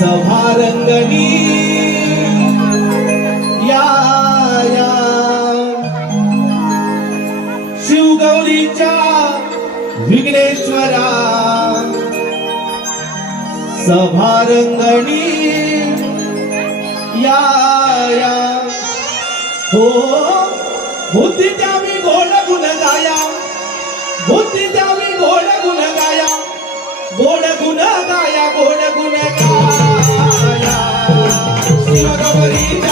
सभारंगणी या या। शिवगौरीच्या विघ्नेश्वरा। सभारंगणी या या। हो होती त्या मी गोड गुण गाया गोड गुण गाया शिवगौरीच्या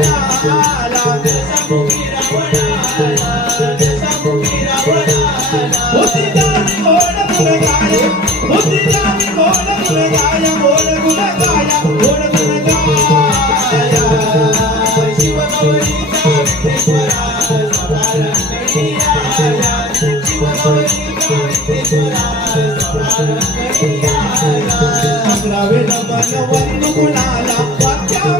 I'm gonna win the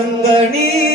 கங்கணீ